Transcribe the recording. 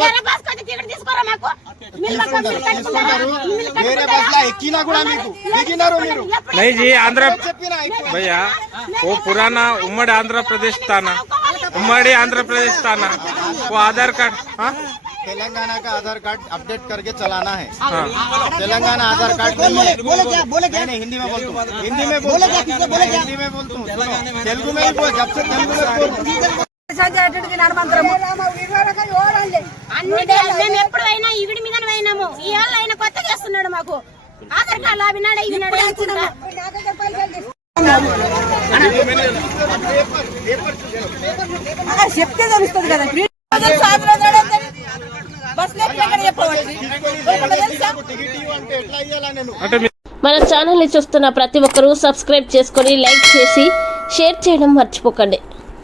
వేరే బస్ లా ఎక్కినా కూడా మీకు దిగినారు మీరు नहीं जी आंध्र भैया वो पुराना उम्मड़ी आंध्र प्रदेश था ना उम्मड़ी आंध्र प्रदेश था ना वो आधार कार्ड तेलंगाना का आधार कार्ड अपडेट करके चलाना है। तेलंगाना आधार कार्ड नहीं है। नहीं हिंदी में बोलता हूँ, हिंदी में बोलता हूँ, तेलुगु में भी बोल, जब से तेलुगु में बोल మేము ఎప్పుడైనా ఈవిడి మీద పోయినాము ఇవాళ ఆయన కొత్తగా చేస్తున్నాడు మాకు ఆధార్ కార్డు అవినాడు ఇవినాడు చెప్తే తెలుస్తుంది కదా మన ఛానల్ ని చూస్తున్న ప్రతి ఒక్కరూ సబ్స్క్రైబ్ చేసుకొని లైక్ చేసి షేర్ చేయడం మర్చిపోకండి।